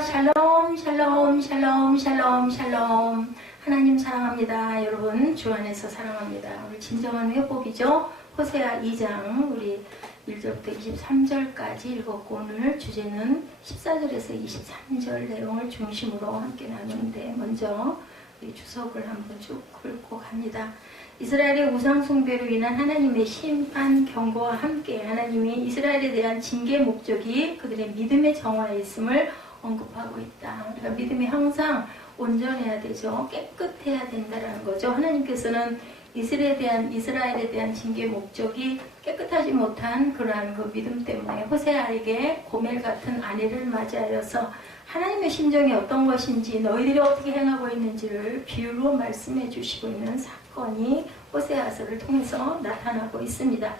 샬롬 샬롬 샬롬 샬롬 샬롬. 하나님 사랑합니다. 여러분 주 안에서 사랑합니다. 오늘 진정한 회복이죠. 호세아 2장 우리 1절부터 23절까지 읽었고, 오늘 주제는 14절에서 23절 내용을 중심으로 함께 나누는데, 먼저 우리 주석을 한번 쭉 긁고 갑니다. 이스라엘의 우상 숭배로 인한 하나님의 심판 경고와 함께 하나님이 이스라엘에 대한 징계 목적이 그들의 믿음의 정화에 있음을 언급하고 있다. 우리가 믿음이 항상 온전해야 되죠. 깨끗해야 된다는 거죠. 하나님께서는 이스라엘에 대한 징계 목적이 깨끗하지 못한 그러한 그 믿음 때문에 호세아에게 고멜 같은 아내를 맞이하여서 하나님의 심정이 어떤 것인지, 너희들이 어떻게 행하고 있는지를 비유로 말씀해 주시고 있는 사건이 호세아서를 통해서 나타나고 있습니다.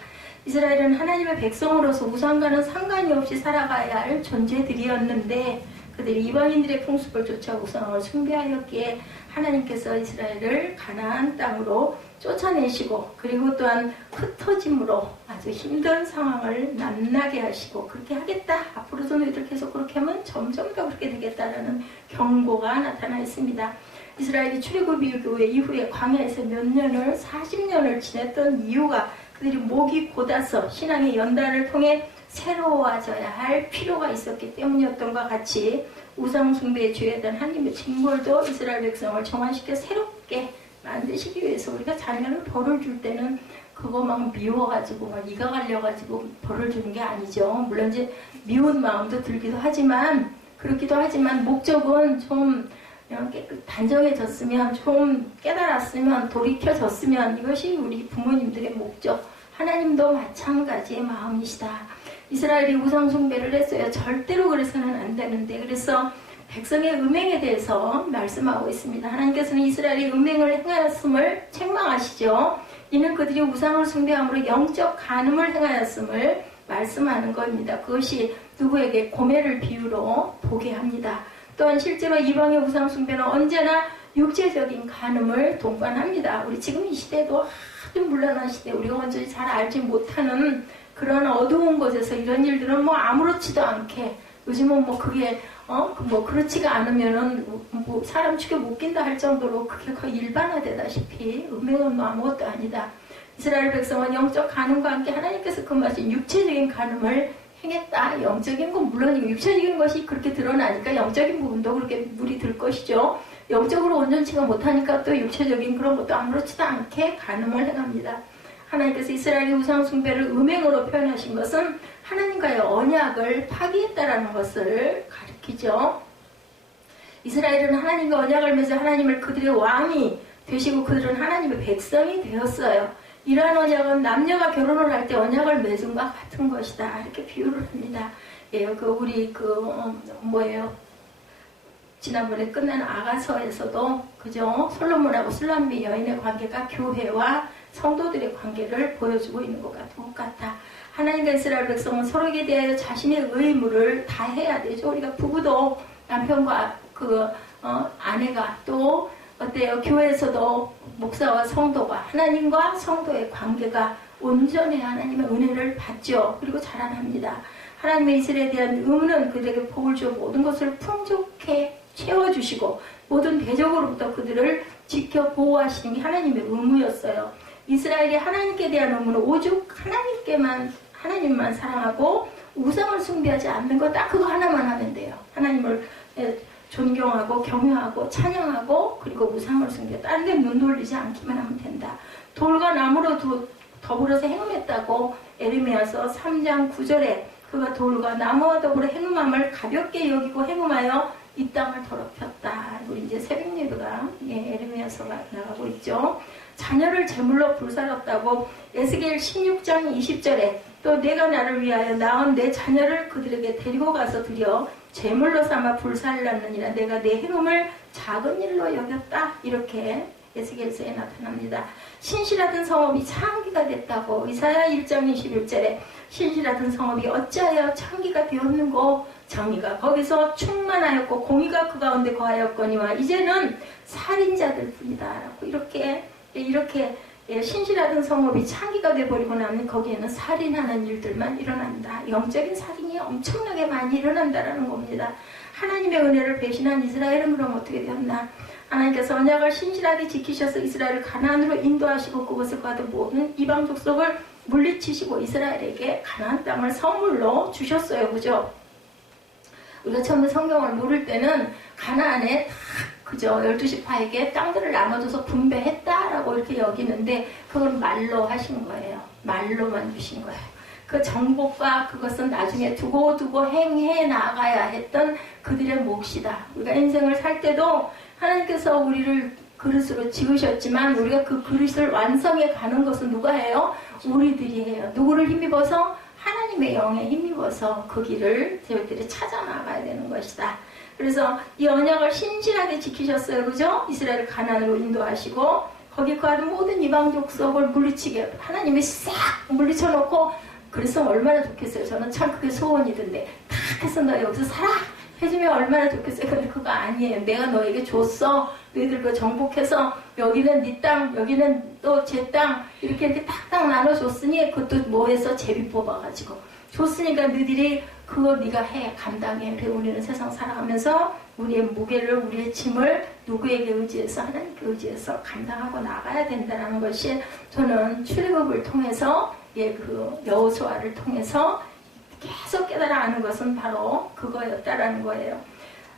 이스라엘은 하나님의 백성으로서 우상과는 상관이 없이 살아가야 할 존재들이었는데, 그들이 이방인들의 풍습을 쫓아 우상을 숭배하였기에 하나님께서 이스라엘을 가나안 땅으로 쫓아내시고, 그리고 또한 흩어짐으로 아주 힘든 상황을 만나게 하시고, 그렇게 하겠다, 앞으로도 너희들 계속 그렇게 하면 점점 더 그렇게 되겠다라는 경고가 나타나 있습니다. 이스라엘이 출애굽 이후에 광야에서 몇 년을 40년을 지냈던 이유가 그들이 목이 곧아서 신앙의 연단을 통해 새로워져야 할 필요가 있었기 때문이었던 것 같이, 우상 숭배에 죄에 대한 하나님의 징벌도 이스라엘 백성을 정화시켜 새롭게 만드시기 위해서, 우리가 자녀를 벌을 줄 때는 그거 막 미워가지고 막 이가 갈려가지고 벌을 주는 게 아니죠. 물론 이제 미운 마음도 들기도 하지만, 그렇기도 하지만 목적은 좀 단정해졌으면, 좀 깨달았으면, 돌이켜졌으면, 이것이 우리 부모님들의 목적, 하나님도 마찬가지의 마음이시다. 이스라엘이 우상 숭배를 했어요. 절대로 그래서는 안 되는데, 그래서 백성의 음행에 대해서 말씀하고 있습니다. 하나님께서는 이스라엘이 음행을 행하였음을 책망하시죠. 이는 그들이 우상을 숭배함으로 영적 간음을 행하였음을 말씀하는 겁니다. 그것이 누구에게? 고멜을 비유로 보게 합니다. 또한 실제로 이방의 우상 숭배는 언제나 육체적인 간음을 동반합니다. 우리 지금 이 시대도 아주 문란한 시대, 우리가 완전히 잘 알지 못하는 그런 어두운 곳에서 이런 일들은 뭐 아무렇지도 않게, 요즘은 뭐 그게 그렇지가 않으면은 뭐 사람 죽여 못 낀다 할 정도로 그게 거의 일반화되다시피 음행은 뭐 아무것도 아니다. 이스라엘 백성은 영적 간음과 함께 하나님께서 금하신 육체적인 간음을 행했다. 영적인 건 물론이고 육체적인 것이 그렇게 드러나니까 영적인 부분도 그렇게 물이 들 것이죠. 영적으로 온전치가 못하니까 또 육체적인 그런 것도 아무렇지도 않게 간음을 행합니다. 하나님께서 이스라엘의 우상 숭배를 음행으로 표현하신 것은 하나님과의 언약을 파기했다라는 것을 가리키죠. 이스라엘은 하나님과 언약을 맺어 하나님을 그들의 왕이 되시고 그들은 하나님의 백성이 되었어요. 이러한 언약은 남녀가 결혼을 할 때 언약을 맺음과 같은 것이다, 이렇게 비유를 합니다. 예, 지난번에 끝난 아가서에서도 그죠? 솔로몬하고 술람미 여인의 관계가 교회와 성도들의 관계를 보여주고 있는 것 같아. 하나님과 이스라엘 백성은 서로에게 대하여 자신의 의무를 다해야 되죠. 우리가 부부도 남편과 아내가, 또 어때요? 교회에서도 목사와 성도가, 하나님과 성도의 관계가 온전해야 하나님의 은혜를 받죠. 그리고 자라납니다. 하나님의 이스라엘에 대한 의무는 그들에게 복을 주어 모든 것을 풍족해 채워주시고 모든 대적으로부터 그들을 지켜 보호하시는 게 하나님의 의무였어요. 이스라엘이 하나님께 대한 의무는 오직 하나님만 사랑하고 우상을 숭배하지 않는 것, 딱 그거 하나만 하면 돼요. 하나님을 존경하고 경외하고 찬양하고, 그리고 우상을 숭배, 다른 데 눈 돌리지 않기만 하면 된다. 돌과 나무로 더불어서 행음했다고 에레미야서 3장 9절에 그가 돌과 나무와 더불어 행음함을 가볍게 여기고 행음하여 이 땅을 더럽혔다. 우리 이제 새벽 예배가 에레미야서가 나가고 있죠. 자녀를 제물로 불살랐다고 에스겔 16장 20절에 또 내가 나를 위하여 낳은 내 자녀를 그들에게 데리고 가서 드려 제물로 삼아 불살랐느니라. 내가 내 행음을 작은 일로 여겼다. 이렇게 에스겔서에 나타납니다. 신실하던 성읍이 창기가 됐다고 이사야 1장 21절에 신실하던 성읍이 어찌하여 창기가 되었는고, 정의가 거기서 충만하였고 공의가 그 가운데 거하였거니와 이제는 살인자들 뿐이다 라고 이렇게 신실하던 성읍이 창기가 돼버리고 나면 거기에는 살인하는 일들만 일어난다. 영적인 살인이 엄청나게 많이 일어난다라는 겁니다. 하나님의 은혜를 배신한 이스라엘은 그럼 어떻게 되었나? 하나님께서 언약을 신실하게 지키셔서 이스라엘을 가나안으로 인도하시고 그곳을 가던 모든 이방 족속을 물리치시고 이스라엘에게 가나안 땅을 선물로 주셨어요. 그죠? 우리가 처음에 성경을 모를 때는 가나안에 다 그죠? 12지파에게 땅들을 나눠줘서 분배했다라고 이렇게 여기는데 그건 말로 하신 거예요. 말로만 주신 거예요. 그 정복과 그것은 나중에 두고 행해 나가야 했던 그들의 몫이다. 우리가 인생을 살 때도 하나님께서 우리를 그릇으로 지으셨지만 우리가 그 그릇을 완성해 가는 것은 누가 해요? 우리들이 해요. 누구를 힘입어서? 하나님의 영에 힘입어서 그 길을 저희들이 찾아 나가야 되는 것이다. 그래서 이 언약을 신실하게 지키셨어요. 그죠? 이스라엘을 가나안으로 인도하시고 거기 가는 모든 이방 족속을 물리치게 하나님이 싹 물리쳐놓고 그래서 얼마나 좋겠어요. 저는 참 그게 소원이던데 탁 해서 너 여기서 살아 해주면 얼마나 좋겠어요. 근데 그거 아니에요. 내가 너에게 줬어. 너희들 그 정복해서 여기는 네 땅, 여기는 또 제 땅 이렇게 탁탁 나눠줬으니 그것도 뭐 해서 제비 뽑아가지고 줬으니까 너희들이 그거 네가 해 감당해. 그래 우리는 세상 살아가면서 우리의 무게를 우리의 짐을 누구에게 의지해서 하나님께 의지해서 감당하고 나가야 된다는 것이 저는 출애굽을 통해서 그 여호수아를 통해서 계속 깨달아 아는 것은 바로 그거였다라는 거예요.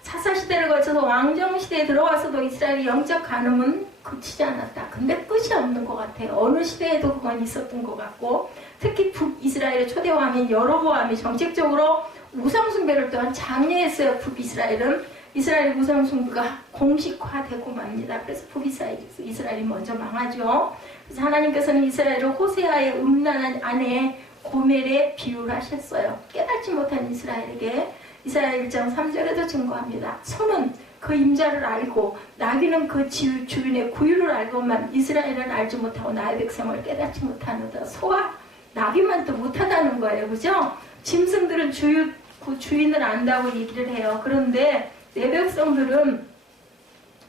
사사시대를 거쳐서 왕정시대에 들어와서도 이스라엘의 영적 간음은 그치지 않았다. 근데 끝이 없는 것 같아요. 어느 시대에도 그건 있었던 것 같고 특히 북이스라엘의 초대왕인 여로보암이 정책적으로 우상숭배를 또한 장려했어요. 북이스라엘은. 이스라엘 우상숭배가 공식화되고 맙니다. 그래서 북이스라엘이 먼저 망하죠. 그래서 하나님께서는 이스라엘을 호세아의 음란한 아내 고멜에 비유하셨어요. 깨닫지 못한 이스라엘에게 이사야 1장 3절에도 증거합니다. 소는 그 임자를 알고 나귀는 그 주인의 구유를 알고만 이스라엘은 알지 못하고 나의 백성을 깨닫지 못하는다. 소와 나귀만 또 못하다는 거예요. 그죠? 짐승들은 주인을 안다고 얘기를 해요. 그런데 내 백성들은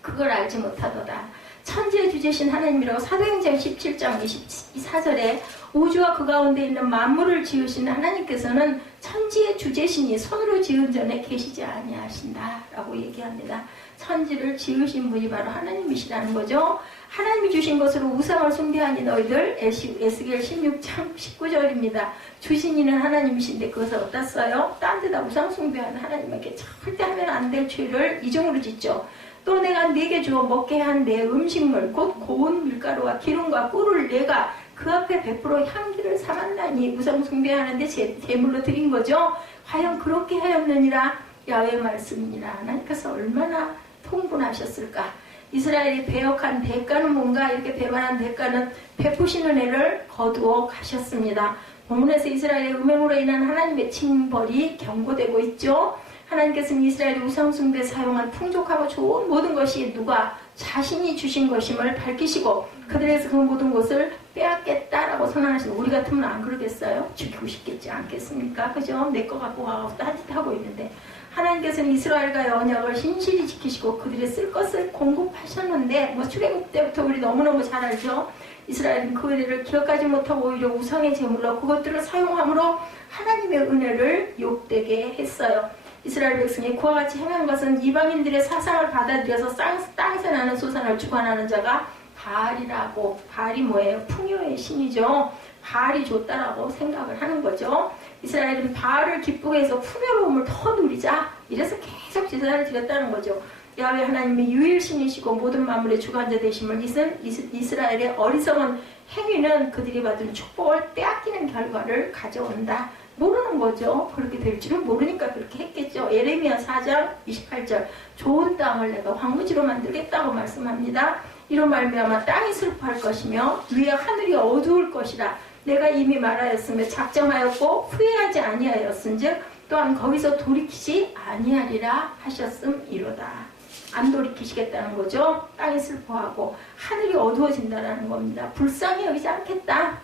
그걸 알지 못하도다. 천지의 주제신 하나님이라고 사도행전 17장 24절에 우주와 그 가운데 있는 만물을 지으신 하나님께서는 천지의 주제신이 손으로 지은 전에 계시지 아니하신다 라고 얘기합니다. 천지를 지으신 분이 바로 하나님이시라는 거죠. 하나님이 주신 것으로 우상을 숭배하니 너희들 에스겔 16장 19절입니다. 주신 이는 하나님이신데 그것을 어디다 써요? 딴 데다 우상 숭배하는 하나님에게 절대 하면 안 될 죄를 이중으로 짓죠. 또 내가 네게 주어 먹게 한 내 음식물 곧 고운 밀가루와 기름과 꿀을 내가 그 앞에 100% 향기를 삼았나니 우상 숭배하는데 제물로 드린 거죠. 과연 그렇게 하였느니라 야훼의 말씀이니라. 하나님께서 얼마나 통분하셨을까. 이스라엘이 배역한 대가는 뭔가 이렇게 배반한 대가는 베푸신 은혜를 거두어 가셨습니다. 본문에서 이스라엘의 음행으로 인한 하나님의 징벌이 경고되고 있죠. 하나님께서는 이스라엘이 우상숭배에 사용한 풍족하고 좋은 모든 것이 누가 자신이 주신 것임을 밝히시고 그들에서 그 모든 것을 빼앗겠다라고 선언하시고 우리 같으면 안 그러겠어요? 죽이고 싶겠지 않겠습니까? 그죠? 내 거 갖고 와서 딴짓하고 있는데 하나님께서는 이스라엘과의 언약을 신실히 지키시고 그들의 쓸 것을 공급하셨는데 출애굽 때부터 우리 너무너무 잘 알죠? 이스라엘은 그 은혜를 기억하지 못하고 오히려 우상의 제물로 그것들을 사용함으로 하나님의 은혜를 욕되게 했어요. 이스라엘 백성이 그와 같이 행한 것은 이방인들의 사상을 받아들여서 땅에서 나는 소산을 주관하는 자가 바알이라고. 바알이 뭐예요? 풍요의 신이죠. 바알이 줬다라고 생각을 하는 거죠. 이스라엘은 바알을 기쁘게 해서 풍요로움을 더 누리자 이래서 계속 제사를 드렸다는 거죠. 야훼 하나님이 유일신이시고 모든 만물의 주관자 되심을 잊은 이스라엘의 어리석은 행위는 그들이 받은 축복을 빼앗기는 결과를 가져온다. 모르는 거죠. 그렇게 될 줄은 모르니까 그렇게 했겠죠. 예레미야 4장 28절 좋은 땅을 내가 황무지로 만들겠다고 말씀합니다. 이로 말미암아 땅이 슬퍼할 것이며 위에 하늘이 어두울 것이라. 내가 이미 말하였으며 작정하였고 후회하지 아니하였은즉 또한 거기서 돌이키지 아니하리라 하셨음이로다. 안 돌이키시겠다는 거죠. 땅이 슬퍼하고 하늘이 어두워진다는 겁니다. 불쌍히 여기지 않겠다.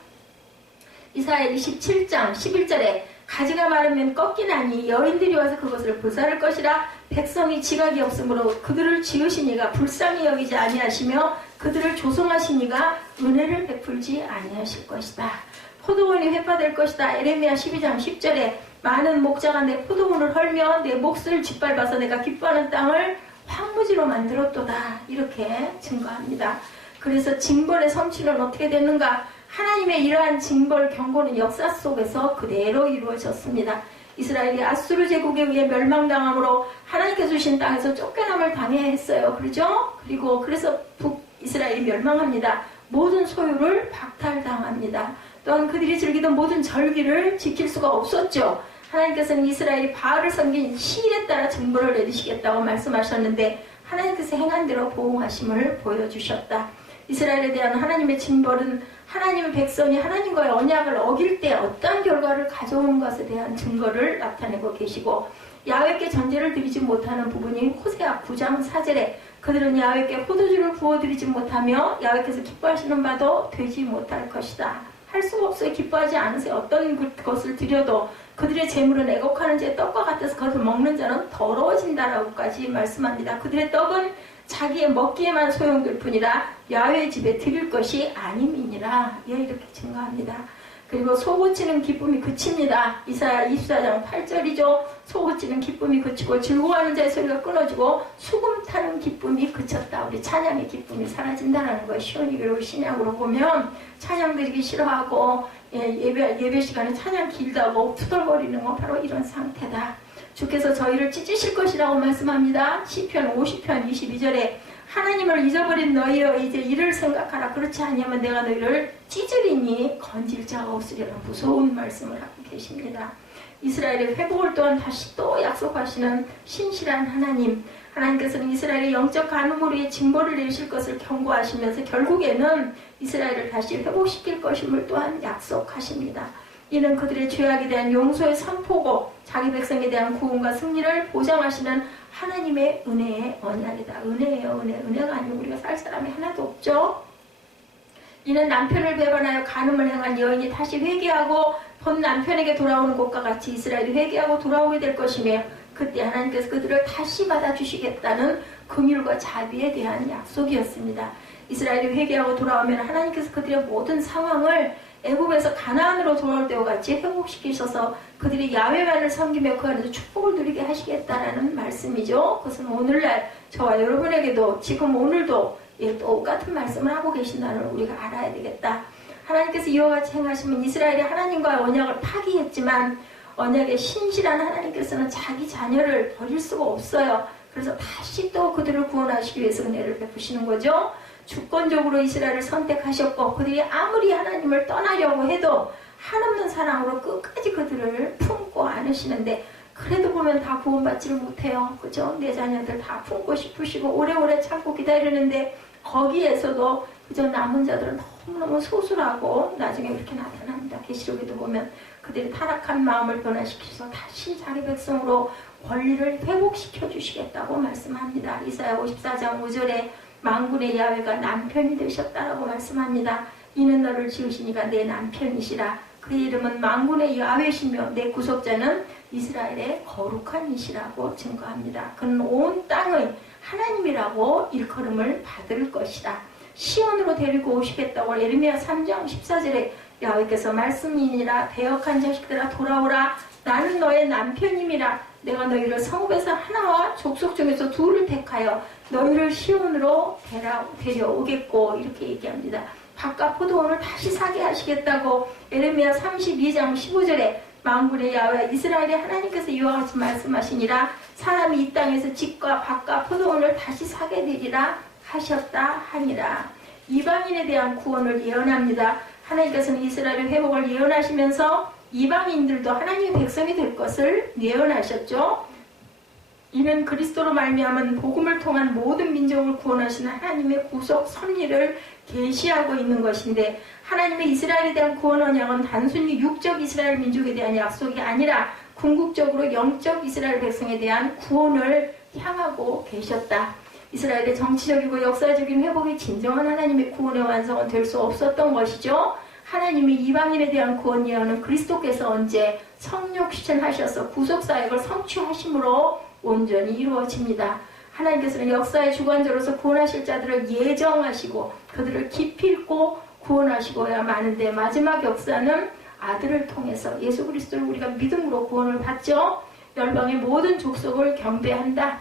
이사야 27장 11절에 가지가 마르면 꺾이나니 여인들이 와서 그것을 불사를 것이라. 백성이 지각이 없으므로 그들을 지으신 이가 불쌍히 여기지 아니하시며 그들을 조성하신 이가 은혜를 베풀지 아니하실 것이다. 포도원이 회파될 것이다. 에레미야 12장 10절에 많은 목자가 내 포도원을 헐며 내 몫을 짓밟아서 내가 기뻐하는 땅을 황무지로 만들었도다. 이렇게 증거합니다. 그래서 징벌의 성취는 어떻게 됐는가? 하나님의 이러한 징벌 경고는 역사 속에서 그대로 이루어졌습니다. 이스라엘이 아수르 제국에 의해 멸망당함으로 하나님께서 주신 땅에서 쫓겨남을 당했어요. 그렇죠? 그리고 그래서 북이스라엘이 멸망합니다. 모든 소유를 박탈당합니다. 또한 그들이 즐기던 모든 절기를 지킬 수가 없었죠. 하나님께서는 이스라엘이 바알을 섬긴 시일에 따라 징벌을 내리시겠다고 말씀하셨는데 하나님께서 행한 대로 보응하심을 보여주셨다. 이스라엘에 대한 하나님의 징벌은 하나님의 백성이 하나님과의 언약을 어길 때 어떤 결과를 가져오는 것에 대한 증거를 나타내고 계시고, 야훼께 전제를 드리지 못하는 부분이 호세아 9장 4절에 그들은 야훼께 포도주를 부어드리지 못하며 야훼께서 기뻐하시는 바도 되지 못할 것이다. 할 수가 없어요. 기뻐하지 않으세요. 어떤 것을 드려도 그들의 재물은 애곡하는 자의 떡과 같아서 그것을 먹는 자는 더러워진다라고까지 말씀합니다. 그들의 떡은 자기의 먹기에만 소용될 뿐이라 야훼의 집에 드릴 것이 아님이니라. 예, 이렇게 증거합니다. 그리고 소고치는 기쁨이 그칩니다. 이사야 24장 8절이죠. 소고치는 기쁨이 그치고 즐거워하는 자의 소리가 끊어지고 수금 타는 기쁨이 그쳤다. 우리 찬양의 기쁨이 사라진다는 거 시온이교회 신약으로 보면 찬양 드리기 싫어하고 예배 시간에 찬양 길다고 투덜거리는 건 바로 이런 상태다. 주께서 저희를 찢으실 것이라고 말씀합니다. 시편 50편 22절에 하나님을 잊어버린 너희여 이제 이를 생각하라. 그렇지 않으면 내가 너희를 찢으리니 건질 자가 없으리라. 무서운 말씀을 하고 계십니다. 이스라엘의 회복을 또한 다시 또 약속하시는 신실한 하나님. 하나님께서는 이스라엘의 영적 간음으로 인해 징벌을 내리실 것을 경고하시면서 결국에는 이스라엘을 다시 회복시킬 것임을 또한 약속하십니다. 이는 그들의 죄악에 대한 용서의 선포고 자기 백성에 대한 구원과 승리를 보장하시는 하나님의 은혜의 언약이다. 은혜예요. 은혜가 아니고 우리가 살 사람이 하나도 없죠. 이는 남편을 배반하여 간음을 행한 여인이 다시 회개하고 본 남편에게 돌아오는 것과 같이 이스라엘이 회개하고 돌아오게 될 것이며 그때 하나님께서 그들을 다시 받아주시겠다는 긍휼과 자비에 대한 약속이었습니다. 이스라엘이 회개하고 돌아오면 하나님께서 그들의 모든 상황을 애굽에서 가나안으로 돌아올 때와 같이 회복시키셔서 그들이 야훼만을 섬기며 그 안에서 축복을 누리게 하시겠다라는 말씀이죠. 그것은 오늘날 저와 여러분에게도 지금 오늘도 똑같은 말씀을 하고 계신다는 걸 우리가 알아야 되겠다. 하나님께서 이와 같이 행하시면 이스라엘이 하나님과의 언약을 파기했지만 언약의 신실한 하나님께서는 자기 자녀를 버릴 수가 없어요. 그래서 다시 또 그들을 구원하시기 위해서 은혜를 베푸시는 거죠. 주권적으로 이스라엘을 선택하셨고 그들이 아무리 하나님을 떠나려고 해도 한없는 사랑으로 끝까지 그들을 품고 안으시는데 그래도 보면 다 구원받지를 못해요. 그죠? 내 자녀들 다 품고 싶으시고 오래오래 참고 기다리는데 거기에서도 그저 남은 자들은 너무너무 소수라고 나중에 그렇게 나타납니다. 계시록에도 보면 그들이 타락한 마음을 변화시켜서 다시 자기 백성으로 권리를 회복시켜 주시겠다고 말씀합니다. 이사야 54장 5절에 만군의 야훼가 남편이 되셨다라고 말씀합니다. 이는 너를 지으시니가 내 남편이시라. 그의 이름은 만군의 야훼시며 내 구속자는 이스라엘의 거룩한 이시라고 증거합니다. 그는 온 땅의 하나님이라고 일컬음을 받을 것이다. 시온으로 데리고 오시겠다고 예레미야 3장 14절에 야훼께서 말씀이니라 배역한 자식들아 돌아오라. 나는 너의 남편임이라. 내가 너희를 성읍에서 하나와 족속 중에서 둘을 택하여 너희를 시온으로 데려오겠고 이렇게 얘기합니다. 바깥 포도원을 다시 사게 하시겠다고 예레미야 32장 15절에 만군의 야훼 이스라엘의 하나님께서 이와 같이 말씀하시니라. 사람이 이 땅에서 집과 밭과 포도원을 다시 사게 되리라 하셨다 하니라. 이방인에 대한 구원을 예언합니다. 하나님께서는 이스라엘의 회복을 예언하시면서 이방인들도 하나님의 백성이 될 것을 예언하셨죠. 이는 그리스도로 말미암은 복음을 통한 모든 민족을 구원하시는 하나님의 구속 섭리를 계시하고 있는 것인데 하나님의 이스라엘에 대한 구원 언약은 단순히 육적 이스라엘 민족에 대한 약속이 아니라 궁극적으로 영적 이스라엘 백성에 대한 구원을 향하고 계셨다. 이스라엘의 정치적이고 역사적인 회복이 진정한 하나님의 구원의 완성은 될 수 없었던 것이죠. 하나님의 이방인에 대한 구원 예언은 그리스도께서 언제 성령 실천하셔서 구속사역을 성취하심으로 온전히 이루어집니다. 하나님께서는 역사의 주관자로서 구원하실 자들을 예정하시고 그들을 깊이 있고 구원하시고야 마는데 마지막 역사는 아들을 통해서 예수 그리스도를 우리가 믿음으로 구원을 받죠. 열방의 모든 족속을 경배한다.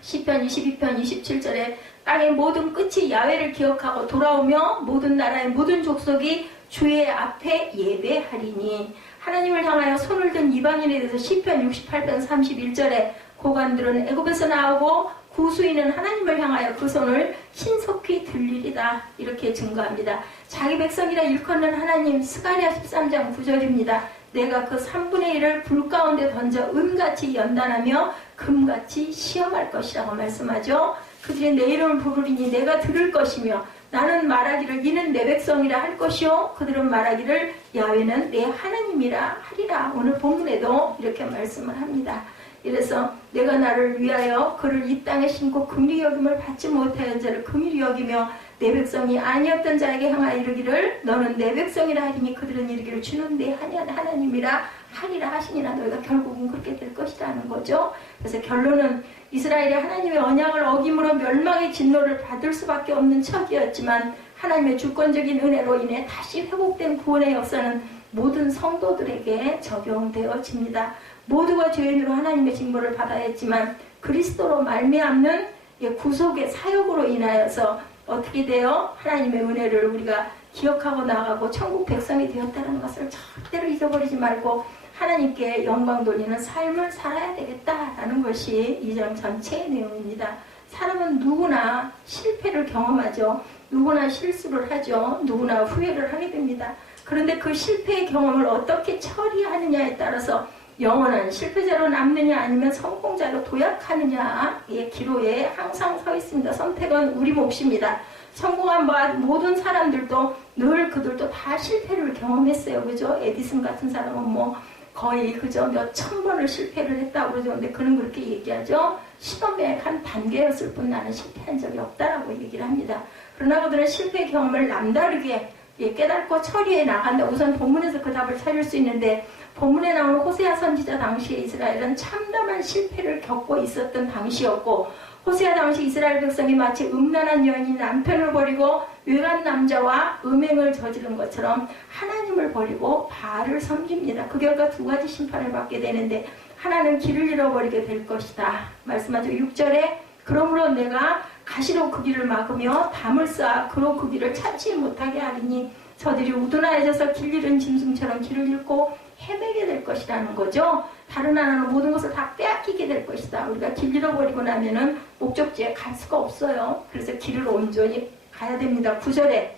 시편 22편 27절에 땅의 모든 끝이 야훼를 기억하고 돌아오며 모든 나라의 모든 족속이 주의 앞에 예배하리니. 하나님을 향하여 손을 든 이방인에 대해서 시편 68편 31절에 고관들은 애굽에서 나오고 구수인은 하나님을 향하여 그 손을 신속히 들리리다. 이렇게 증거합니다. 자기 백성이라 일컫는 하나님. 스가랴 13장 9절입니다. 내가 그 3분의 1을 불 가운데 던져 은같이 연단하며 금같이 시험할 것이라고 말씀하죠. 그들이 내 이름을 부르리니 내가 들을 것이며 나는 말하기를 이는 내 백성이라 할 것이요 그들은 말하기를 야훼는 내 하나님이라 하리라. 오늘 본문에도 이렇게 말씀을 합니다. 이래서 내가 나를 위하여 그를 이 땅에 심고 긍휼히 여김을 받지 못하였던 자를 긍휼히 여기며 내 백성이 아니었던 자에게 향하여 이르기를 너는 내 백성이라 하리니 그들은 이르기를 주는 내 하나님이라 하리라 하시니라. 너희가 결국은 그렇게 될 것이라는 거죠. 그래서 결론은 이스라엘이 하나님의 언약을 어김으로 멸망의 진노를 받을 수밖에 없는 척이었지만 하나님의 주권적인 은혜로 인해 다시 회복된 구원의 역사는 모든 성도들에게 적용되어집니다. 모두가 죄인으로 하나님의 징벌을 받아야 했지만 그리스도로 말미암는 구속의 사역으로 인하여서 어떻게 돼요? 하나님의 은혜를 우리가 기억하고 나가고 천국 백성이 되었다는 것을 절대로 잊어버리지 말고 하나님께 영광 돌리는 삶을 살아야 되겠다라는 것이 이 장 전체의 내용입니다. 사람은 누구나 실패를 경험하죠. 누구나 실수를 하죠. 누구나 후회를 하게 됩니다. 그런데 그 실패의 경험을 어떻게 처리하느냐에 따라서 영원한 실패자로 남느냐 아니면 성공자로 도약하느냐의 기로에 항상 서 있습니다. 선택은 우리 몫입니다. 성공한 모든 사람들도 늘 그들도 다 실패를 경험했어요. 그죠? 에디슨 같은 사람은 뭐 거의 그저 몇 천 번을 실패를 했다고 그러죠. 근데 그는 그렇게 얘기하죠. 시험의 한 단계였을 뿐 나는 실패한 적이 없다라고 얘기를 합니다. 그러나 그들은 실패 경험을 남다르게 깨닫고 처리해 나간다. 우선 본문에서 그 답을 찾을 수 있는데 본문에 나오는 호세아 선지자 당시에 이스라엘은 참담한 실패를 겪고 있었던 당시였고 호세아 당시 이스라엘 백성이 마치 음란한 여인이 남편을 버리고 외간 남자와 음행을 저지른 것처럼 하나님을 버리고 바알을 섬깁니다. 그 결과 두 가지 심판을 받게 되는데 하나는 길을 잃어버리게 될 것이다. 말씀하죠. 6절에 그러므로 내가 가시로 그 길을 막으며 담을 쌓아 그로 그 길을 찾지 못하게 하리니 저들이 우둔하여져서 길 잃은 짐승처럼 길을 잃고 헤매게 될 것이라는 거죠. 다른 하나는 모든 것을 다 빼앗기게 될 것이다. 우리가 길 잃어버리고 나면은 목적지에 갈 수가 없어요. 그래서 길을 온전히 가야 됩니다. 9절에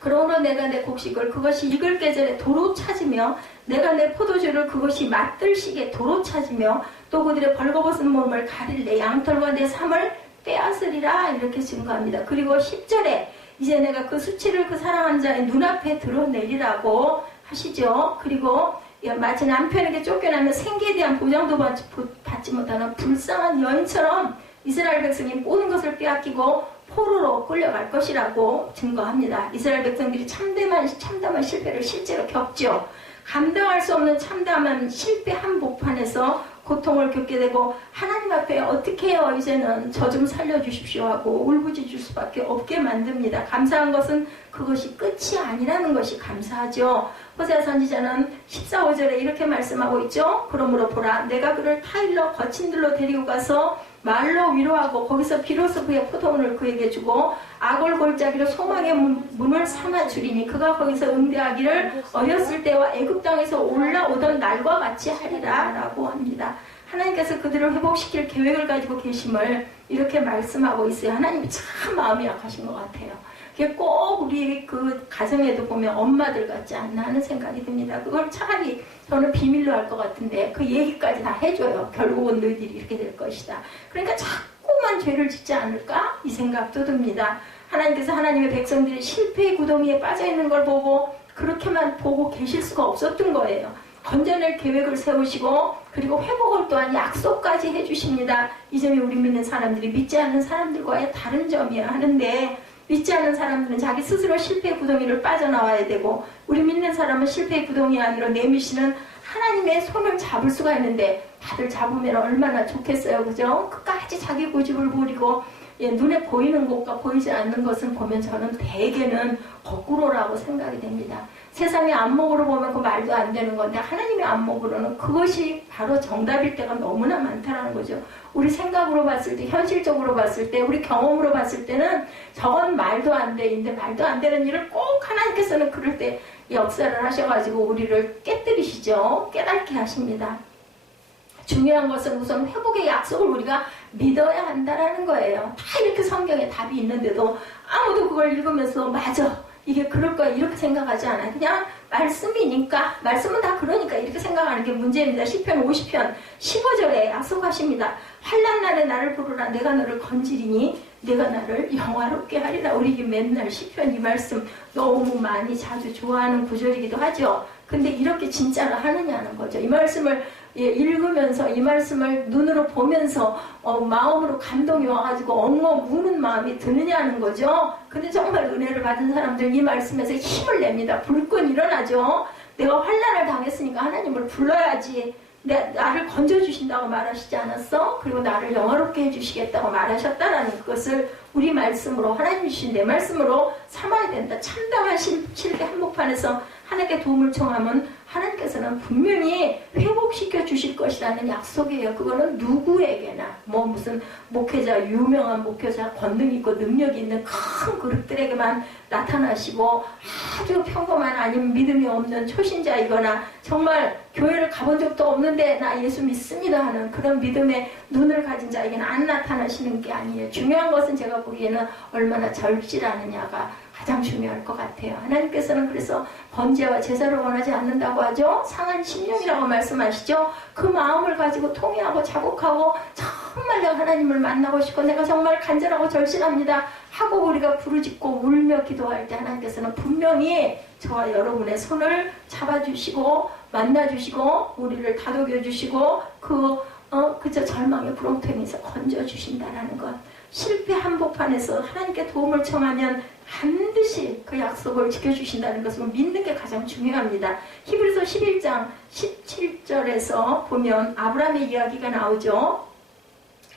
그러므로 내가 내 곡식을 그것이 익을 계절에 도로 찾으며 내가 내 포도주를 그것이 맛들 시기에 도로 찾으며 또 그들의 벌거벗은 몸을 가릴 내 양털과 내 삶을 빼앗으리라. 이렇게 증거합니다. 그리고 10절에 이제 내가 그 수치를 그 사랑하는 자의 눈앞에 드러내리라고 하시죠. 그리고 마치 남편에게 쫓겨나면 생계에 대한 보장도 받지 못하는 불쌍한 여인처럼 이스라엘 백성이 모든 것을 빼앗기고 포로로 끌려갈 것이라고 증거합니다. 이스라엘 백성들이 참담한 실패를 실제로 겪죠. 감당할 수 없는 참담한 실패 한복판에서 고통을 겪게 되고 하나님 앞에 어떻게 해요? 이제는 저 좀 살려주십시오 하고 울부짖을 수밖에 없게 만듭니다. 감사한 것은 그것이 끝이 아니라는 것이 감사하죠. 호세아 선지자는 14~15절에 이렇게 말씀하고 있죠. 그러므로 보라 내가 그를 타일러 거친 들로 데리고 가서 말로 위로하고 거기서 비로소 그의 포도원을 그에게 주고 악을 골짜기로 소망의 문을 삼아 주리니 그가 거기서 응대하기를 어렸을 때와 애굽 땅에서 올라오던 날과 같이 하리라 라고 합니다. 하나님께서 그들을 회복시킬 계획을 가지고 계심을 이렇게 말씀하고 있어요. 하나님이 참 마음이 약하신 것 같아요. 그게 꼭 우리 그 가정에도 보면 엄마들 같지 않나 하는 생각이 듭니다. 그걸 차라리 저는 비밀로 할 것 같은데 그 얘기까지 다 해줘요. 결국은 너희들이 이렇게 될 것이다. 그러니까 자꾸만 죄를 짓지 않을까? 이 생각도 듭니다. 하나님께서 하나님의 백성들이 실패의 구덩이에 빠져있는 걸 보고 그렇게만 보고 계실 수가 없었던 거예요. 건져낼 계획을 세우시고 그리고 회복을 또한 약속까지 해주십니다. 이 점이 우리 믿는 사람들이 믿지 않는 사람들과의 다른 점이야 하는데 믿지 않는 사람들은 자기 스스로 실패의 구덩이를 빠져나와야 되고 우리 믿는 사람은 실패의 구덩이 안으로 내미시는 하나님의 손을 잡을 수가 있는데 다들 잡으면 얼마나 좋겠어요. 그죠? 끝까지 자기 고집을 부리고 예, 눈에 보이는 것과 보이지 않는 것을 보면 저는 대개는 거꾸로라고 생각이 됩니다. 세상의 안목으로 보면 그 말도 안 되는 건데 하나님의 안목으로는 그것이 바로 정답일 때가 너무나 많다는 거죠. 우리 생각으로 봤을 때, 현실적으로 봤을 때, 우리 경험으로 봤을 때는 저건 말도 안 되는데 말도 안 되는 일을 꼭 하나님께서는 그럴 때 역사를 하셔가지고 우리를 깨뜨리시죠. 깨닫게 하십니다. 중요한 것은 우선 회복의 약속을 우리가 믿어야 한다라는 거예요. 다 이렇게 성경에 답이 있는데도 아무도 그걸 읽으면서 맞아, 이게 그럴 거야 이렇게 생각하지 않아요. 그냥 말씀이니까, 말씀은 다 그러니까 이렇게 생각하는 게 문제입니다. 시편 50편 15절에 약속하십니다. 환난 날에 나를 부르라. 내가 너를 건지리니 내가 나를 영화롭게 하리라. 우리 맨날 시편 이 말씀 너무 많이 자주 좋아하는 구절이기도 하죠. 근데 이렇게 진짜로 하느냐는 거죠. 이 말씀을 읽으면서, 이 말씀을 눈으로 보면서 마음으로 감동이 와가지고 엉엉 우는 마음이 드느냐는 거죠. 근데 정말 은혜를 받은 사람들 이 말씀에서 힘을 냅니다. 불끈 일어나죠. 내가 환난을 당했으니까 하나님을 불러야지. 나를 건져주신다고 말하시지 않았어? 그리고 나를 영화롭게 해주시겠다고 말하셨다라는 것을 우리 말씀으로, 하나님 주신 내 말씀으로 삼아야 된다. 참담한 실패 한복판에서 하나님께 도움을 청하면 하나님께서는 분명히 회복시켜 주실 것이라는 약속이에요. 그거는 누구에게나, 뭐 무슨 목회자, 유명한 목회자, 권능 있고 능력 있는 큰 그룹들에게만 나타나시고 아주 평범한, 아니면 믿음이 없는 초신자이거나 정말 교회를 가본 적도 없는데 나 예수 믿습니다 하는 그런 믿음의 눈을 가진 자에게는 안 나타나시는 게 아니에요. 중요한 것은 제가 보기에는 얼마나 절실하느냐가 가장 중요할 것 같아요. 하나님께서는 그래서 번제와 제사를 원하지 않는다고 하죠. 상한 심령이라고 말씀하시죠. 그 마음을 가지고 통회하고 자복하고 정말 내가 하나님을 만나고 싶고 내가 정말 간절하고 절실합니다 하고 우리가 부르짖고 울며 기도할 때 하나님께서는 분명히 저와 여러분의 손을 잡아주시고 만나주시고 우리를 다독여주시고 그저 절망의 구렁텅이에서 건져주신다라는 것. 실패 한복판에서 하나님께 도움을 청하면 반드시 그 약속을 지켜주신다는 것을 믿는 게 가장 중요합니다. 히브리서 11장 17절에서 보면 아브라함의 이야기가 나오죠.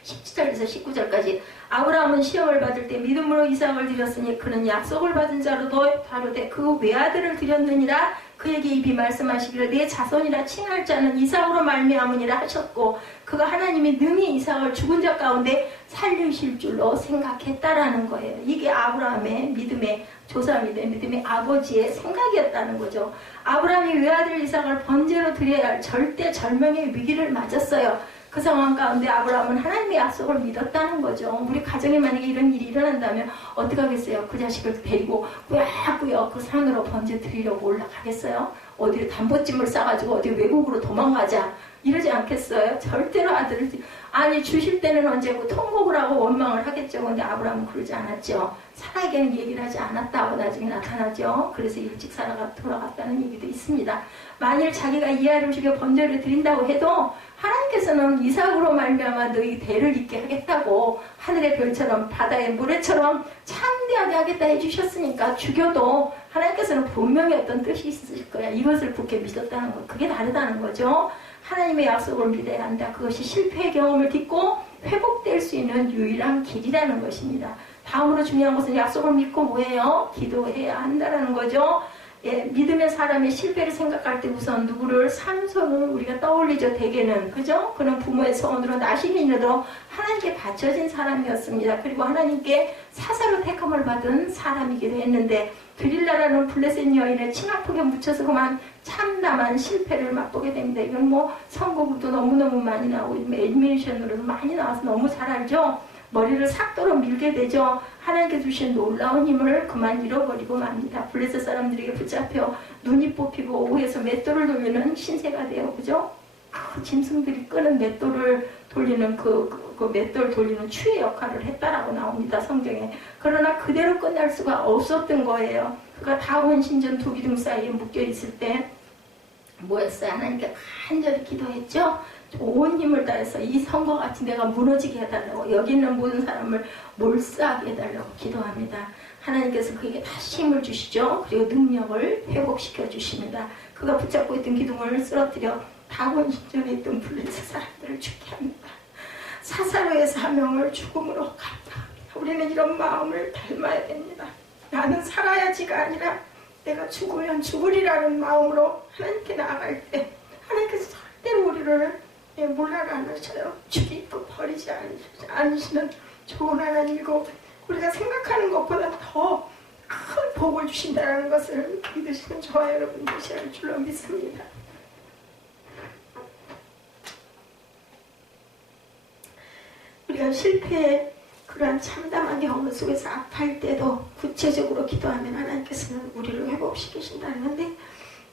17절에서 19절까지 아브라함은 시험을 받을 때 믿음으로 이삭을 드렸으니 그는 약속을 받은 자로도 다르되 그 외아들을 드렸느니라. 그에게 입이 말씀하시기를 내 자손이라 칭할 자는 이삭으로 말미암으니라 하셨고 그가 하나님이 능히 이삭을 죽은 자 가운데 살리실 줄로 생각했다라는 거예요. 이게 아브라함의 믿음의 조상이 된 믿음의 아버지의 생각이었다는 거죠. 아브라함이 외아들 이삭을 번제로 드려야 할 절대 절명의 위기를 맞았어요. 그 상황 가운데 아브라함은 하나님의 약속을 믿었다는 거죠. 우리 가정에 만약에 이런 일이 일어난다면 어떻게 하겠어요? 그 자식을 데리고 꾸역꾸역 그 산으로 번제 드리려고 올라가겠어요? 어디로 담보찜을 싸가지고 어디 외국으로 도망가자 이러지 않겠어요? 절대로 아들을 아니 주실 때는 언제고 통곡을 하고 원망을 하겠죠. 근데 아브라함은 그러지 않았죠. 사라에게는 얘기를 하지 않았다고 나중에 나타나죠. 그래서 일찍 사라가 돌아갔다는 얘기도 있습니다. 만일 자기가 이하를 죽여 번제를 드린다고 해도 하나님께서는 이삭으로 말미암아 너희 대를 잇게 하겠다고 하늘의 별처럼 바다의 모래처럼 창대하게 하겠다 해주셨으니까 죽여도 하나님께서는 분명히 어떤 뜻이 있을 거야. 이것을 굳게 믿었다는 것. 그게 다르다는 거죠. 하나님의 약속을 믿어야 한다. 그것이 실패의 경험을 딛고 회복될 수 있는 유일한 길이라는 것입니다. 다음으로 중요한 것은 약속을 믿고 뭐예요? 기도해야 한다는 거죠. 예, 믿음의 사람의 실패를 생각할 때 우선 누구를 삼손을 우리가 떠올리죠. 대개는 그죠? 그는 부모의 소원으로 나시민으로 하나님께 바쳐진 사람이었습니다. 그리고 하나님께 사사로 택함을 받은 사람이기도 했는데 드릴라라는 블레셋 여인의 칭압폭에 묻혀서 그만 참담한 실패를 맛보게 됩니다. 이건 뭐 선곡으로도 너무너무 많이 나오고 애니메이션으로도 많이 나와서 너무 잘 알죠? 머리를 삭도로 밀게 되죠. 하나님께 주신 놀라운 힘을 그만 잃어버리고 맙니다. 블레셋 사람들에게 붙잡혀 눈이 뽑히고 오후에서 맷돌을 돌리는 신세가 돼요. 그죠? 그 짐승들이 끄는 맷돌을 돌리는 그 맷돌 돌리는 추의 역할을 했다라고 나옵니다. 성경에. 그러나 그대로 끝날 수가 없었던 거예요. 그가 다원 신전 두 기둥 사이에 묶여있을 때 뭐였어요? 하나님께 간절히 기도했죠. 온 힘을 다해서 이 성과 같이 내가 무너지게 해달라고 여기 있는 모든 사람을 몰수하게 해달라고 기도합니다. 하나님께서 그에게 다시 힘을 주시죠. 그리고 능력을 회복시켜 주십니다. 그가 붙잡고 있던 기둥을 쓰러뜨려 다곤 신전에 있던 블레셋 사람들을 죽게 합니다. 사사로의 사명을 죽음으로 감당합니다. 우리는 이런 마음을 닮아야 됩니다. 나는 살아야지가 아니라 내가 죽으면 죽으리라는 마음으로 하나님께 나아갈 때 하나님께서 절대로 우리를 몰라가 않으셔요. 죽이고 버리지 않으시는 좋은 하나님이고 우리가 생각하는 것보다 더 큰 복을 주신다는 것을 믿으시는 저와 여러분 되실 줄로 믿습니다. 우리가 실패의 그러한 참담한 경험 속에서 아파할 때도 구체적으로 기도하면 하나님께서는 우리를 회복시키신다는데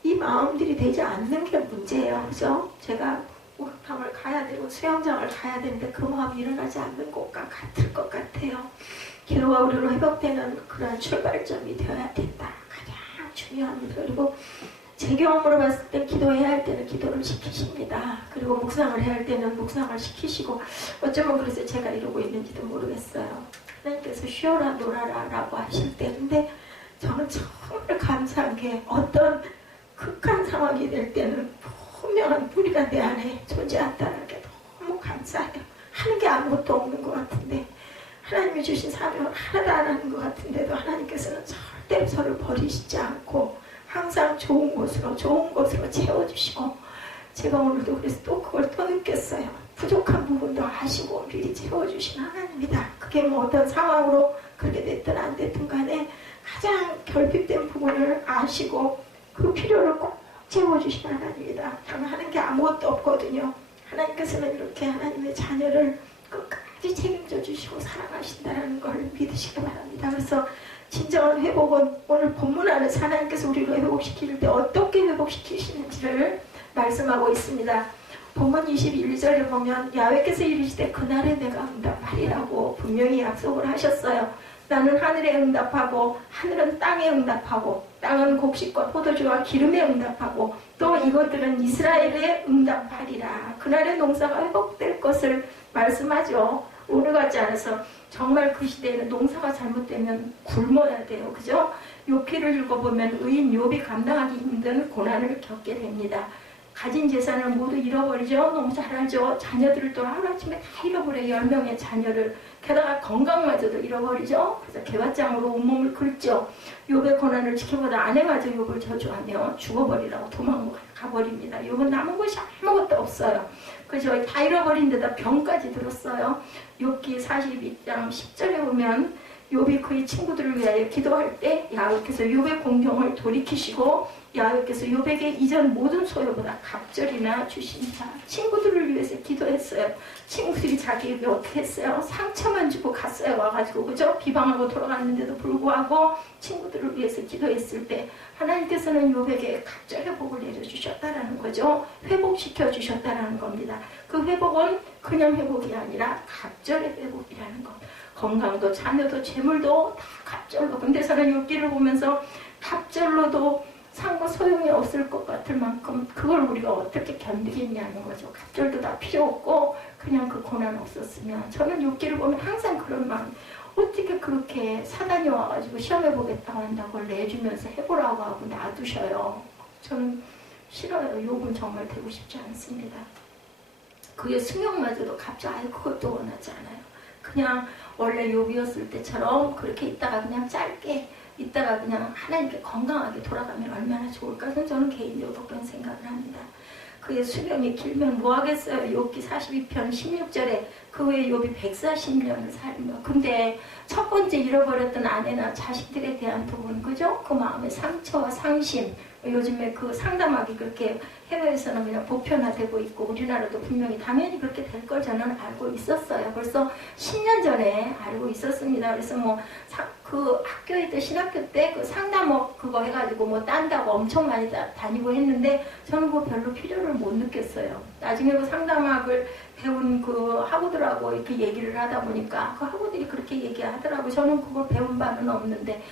이 마음들이 되지 않는 게 문제예요. 그죠? 제가 목욕탕을 가야 되고 수영장을 가야 되는데 그 마음이 일어나지 않는 것과 같을 것 같아요. 기도가 우리로 회복되는 그런 출발점이 되어야 된다. 가장 중요합니다. 그리고 제 경험으로 봤을 때 기도해야 할 때는 기도를 시키십니다. 그리고 묵상을 해야 할 때는 묵상을 시키시고 어쩌면 그래서 제가 이러고 있는지도 모르겠어요. 하나님께서 쉬어라 놀아라 라고 하실 때 근데 저는 정말 감사한 게 어떤 극한 상황이 될 때는 분명한 무리가 내 안에 존재한다는 게 너무 감사해요. 하는 게 아무것도 없는 것 같은데 하나님이 주신 사명을 하나도 안 하는 것 같은데도 하나님께서는 절대로 저를 버리시지 않고 항상 좋은 곳으로 채워주시고 제가 오늘도 그래서 또 그걸 또 느꼈어요. 부족한 부분도 아시고 미리 채워주신 하나님이다. 그게 뭐 어떤 상황으로 그렇게 됐든 안 됐든 간에 가장 결핍된 부분을 아시고 그 필요를 꼭 채워주신 하나님이다. 저는 하는 게 아무것도 없거든요. 하나님께서는 이렇게 하나님의 자녀를 끝까지 책임져 주시고 사랑하신다는 걸 믿으시기 바랍니다. 그래서 진정한 회복은 오늘 본문 안에서 하나님께서 우리를 회복시킬 때 어떻게 회복시키시는지를 말씀하고 있습니다. 본문 21절을 보면 야훼께서 이르시되 그날에 내가 응답하리라고 분명히 약속을 하셨어요. 나는 하늘에 응답하고 하늘은 땅에 응답하고 땅은 곡식과 포도주와 기름에 응답하고 또 이것들은 이스라엘에 응답하리라. 그날의 농사가 회복될 것을 말씀하죠. 오늘 같지 않아서 정말 그 시대에는 농사가 잘못되면 굶어야 돼요. 그죠? 욥기를 읽어보면 의인 욥이 감당하기 힘든 고난을 겪게 됩니다. 가진 재산을 모두 잃어버리죠. 너무 잘 알죠. 자녀들을 또 하루아침에 다 잃어버려요. 10명의 자녀를. 게다가 건강마저도 잃어버리죠. 그래서 개화장으로 온몸을 긁죠. 욥의 고난을 지켜보다 아내마저 욥을 저주하며 죽어버리라고 도망가버립니다. 욥은 남은 것이 아무것도 없어요. 그래서 다 잃어버린 데다 병까지 들었어요. 욥기 42장 10절에 보면 욥이 그의 친구들을 위하여 기도할 때 야훼께서 욥의 공경을 돌이키시고 야훼께서 욥에게 이전 모든 소유보다 갑절이나 주신다. 친구들을 위해서 기도했어요. 친구들이 자기에게 어떻게 했어요? 상처만 주고 갔어요. 와가지고 그죠? 비방하고 돌아갔는데도 불구하고 친구들을 위해서 기도했을 때 하나님께서는 욥에게 갑절의 복을 내려주셨다라는 거죠. 회복시켜 주셨다라는 겁니다. 그 회복은 그냥 회복이 아니라 갑절의 회복이라는 것. 건강도 자녀도 재물도 다 갑절로. 근데 저는 욥기를 보면서 갑절로도 상과 소용이 없을 것 같을 만큼 그걸 우리가 어떻게 견디겠냐는 거죠. 갑절도 다 필요 없고 그냥 그 고난 없었으면. 저는 욥기를 보면 항상 그런 마음. 어떻게 그렇게 사단이 와가지고 시험해보겠다고 한다고 그걸 내주면서 해보라고 하고 놔두셔요. 저는 싫어요. 욥은 정말 되고 싶지 않습니다. 그의 수명마저도 갑자기 그것도 원하지 않아요. 그냥 원래 욥이었을 때처럼 그렇게 있다가 그냥 짧게 있다가 그냥 하나님께 건강하게 돌아가면 얼마나 좋을까. 저는 개인적으로 그런 생각을 합니다. 그의 수명이 길면 뭐 하겠어요. 욥기 42편 16절에 그 후에 욥이 140년을 살며. 근데 첫 번째 잃어버렸던 아내나 자식들에 대한 부분, 그죠? 그 마음의 상처와 상심. 요즘에 그 상담하기 그렇게 해외에서는 그냥 보편화되고 있고 우리나라도 분명히 당연히 그렇게 될 걸 저는 알고 있었어요. 벌써 10년 전에 알고 있었습니다. 그래서 뭐 그 학교에 때 신학교 때 그 상담업 그거 해가지고 뭐 딴다고 엄청 많이 다니고 했는데 저는 그거 별로 필요를 못 느꼈어요. 나중에 그 상담학을 배운 그 학우들하고 이렇게 얘기를 하다 보니까 그 학우들이 그렇게 얘기하더라고요. 저는 그걸 배운 바는 없는데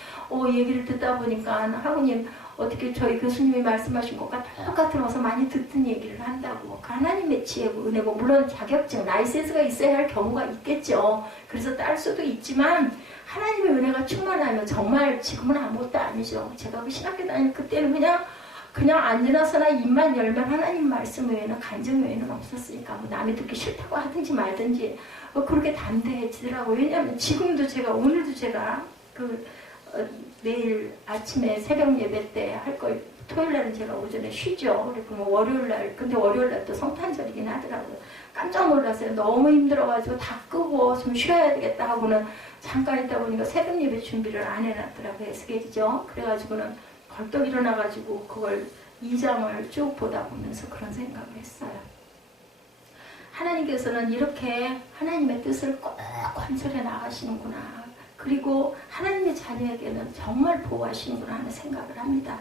얘기를 듣다 보니까 학우님 어떻게 저희 교수님이 말씀하신 것과 똑같으면서 많이 듣던 얘기를 한다고. 하나님의 지혜고 은혜고 물론 자격증, 라이센스가 있어야 할 경우가 있겠죠. 그래서 딸 수도 있지만 하나님의 은혜가 충만하면 정말 지금은 아무것도 아니죠. 제가 그 신학교 다닐 그때는 그냥 앉으나서나 입만 열면 하나님 말씀 외에는 간증 외에는 없었으니까 뭐 남이 듣기 싫다고 하든지 말든지 그렇게 담대해지더라고요. 왜냐하면 지금도 제가 오늘도 제가 내일 아침에 새벽 예배 때 할 걸 토요일 날은 제가 오전에 쉬죠. 그리고 뭐 월요일 날, 근데 월요일 날 또 성탄절이긴 하더라고요. 깜짝 놀랐어요. 너무 힘들어가지고 다 끄고 좀 쉬어야 되겠다 하고는 잠깐 있다 보니까 새벽 예배 준비를 안 해놨더라고요. 에스겔이죠. 그래가지고는 벌떡 일어나가지고 그걸 2장을 쭉 보다 보면서 그런 생각을 했어요. 하나님께서는 이렇게 하나님의 뜻을 꼭 관철해 나가시는구나. 그리고 하나님의 자녀에게는 정말 보호하시는구나 하는 생각을 합니다.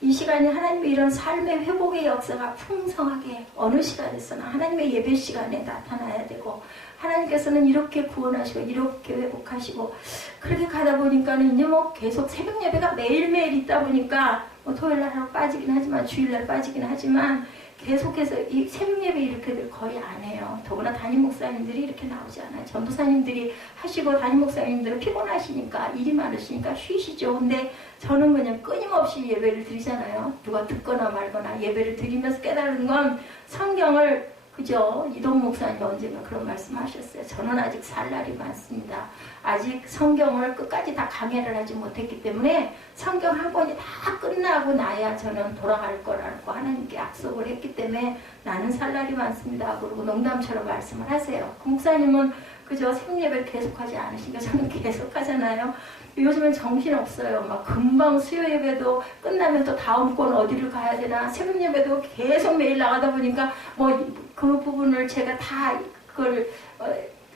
이 시간에 하나님의 이런 삶의 회복의 역사가 풍성하게 어느 시간에서나 하나님의 예배 시간에 나타나야 되고, 하나님께서는 이렇게 구원하시고 이렇게 회복하시고, 그렇게 가다 보니까는 이제 뭐 계속 새벽 예배가 매일매일 있다 보니까 뭐 토요일날 하루 빠지긴 하지만 주일날 빠지긴 하지만 계속해서 이 새벽 예배 이렇게들 거의 안 해요. 더구나 담임 목사님들이 이렇게 나오지 않아요. 전도사님들이 하시고 담임 목사님들은 피곤하시니까 일이 많으시니까 쉬시죠. 근데 저는 그냥 끊임없이 예배를 드리잖아요. 누가 듣거나 말거나 예배를 드리면서 깨달은 건 성경을, 그죠? 이동 목사님 언젠가 그런 말씀 하셨어요. 저는 아직 살 날이 많습니다. 아직 성경을 끝까지 다 강해를 하지 못했기 때문에 성경 한 권이 다 끝나고 나야 저는 돌아갈 거라고 하나님께 약속을 했기 때문에 나는 살 날이 많습니다. 그리고 농담처럼 말씀을 하세요. 그 목사님은 그죠? 새벽 예배를 계속하지 않으시니까 저는 계속하잖아요. 요즘은 정신없어요. 막 금방 수요 예배도 끝나면 또 다음 건 어디를 가야 되나, 새벽 예배도 계속 매일 나가다 보니까 뭐 그 부분을 제가 다 그걸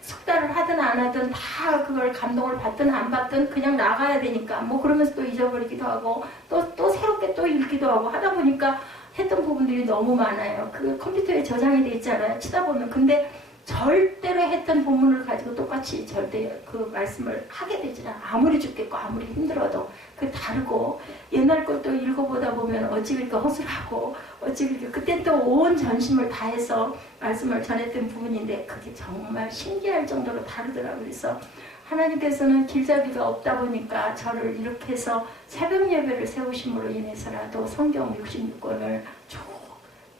숙달을 하든 안 하든 다 그걸 감동을 받든 안 받든 그냥 나가야 되니까 뭐 그러면서 또 잊어버리기도 하고 또 새롭게 또 읽기도 하고 하다 보니까 했던 부분들이 너무 많아요. 그 컴퓨터에 저장이 돼 있잖아요. 치다 보면. 근데 절대로 했던 본문을 가지고 똑같이 절대 그 말씀을 하게 되질 않아. 아무리 죽겠고 아무리 힘들어도 그 다르고, 옛날 것도 읽어보다 보면 어찌 그렇게 허술하고 어찌 그렇게, 그때 또 온 전심을 다해서 말씀을 전했던 부분인데 그게 정말 신기할 정도로 다르더라고요. 그래서 하나님께서는 길잡이가 없다 보니까 저를 이렇게 해서 새벽 예배를 세우심으로 인해서라도 성경 66권을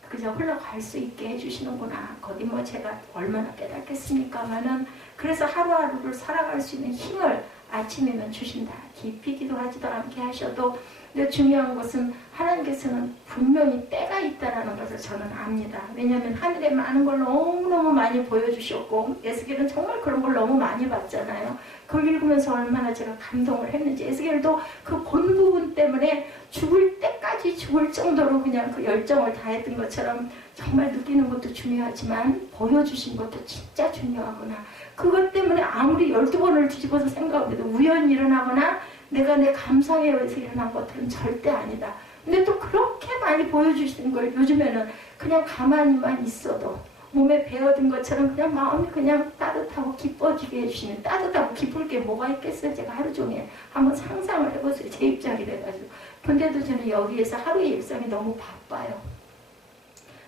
그저 흘러갈 수 있게 해주시는구나. 거기 뭐 제가 얼마나 깨닫겠습니까마는, 그래서 하루하루를 살아갈 수 있는 힘을 아침이면 주신다. 깊이 기도하지도 않게 하셔도. 근데 중요한 것은 하나님께서는 분명히 때가 있다라는 것을 저는 압니다. 왜냐하면 하늘에 많은 걸 너무너무 많이 보여주셨고, 에스겔은 정말 그런 걸 너무 많이 봤잖아요. 그걸 읽으면서 얼마나 제가 감동을 했는지. 에스겔도 그 본 부분 때문에 죽을 때까지 죽을 정도로 그냥 그 열정을 다했던 것처럼 정말 느끼는 것도 중요하지만 보여주신 것도 진짜 중요하구나. 그것 때문에 아무리 12번을 뒤집어서 생각해도 우연히 일어나거나 내가 내 감성에 의해서 일어난 것들은 절대 아니다. 근데 또 그렇게 많이 보여주시는 걸 요즘에는 그냥 가만히만 있어도 몸에 배어든 것처럼 그냥 마음이 그냥 따뜻하고 기뻐지게 해주시는, 따뜻하고 기쁠 게 뭐가 있겠어요. 제가 하루 종일 한번 상상을 해보세요. 제 입장이 돼가지고. 근데도 저는 여기에서 하루의 일상이 너무 바빠요.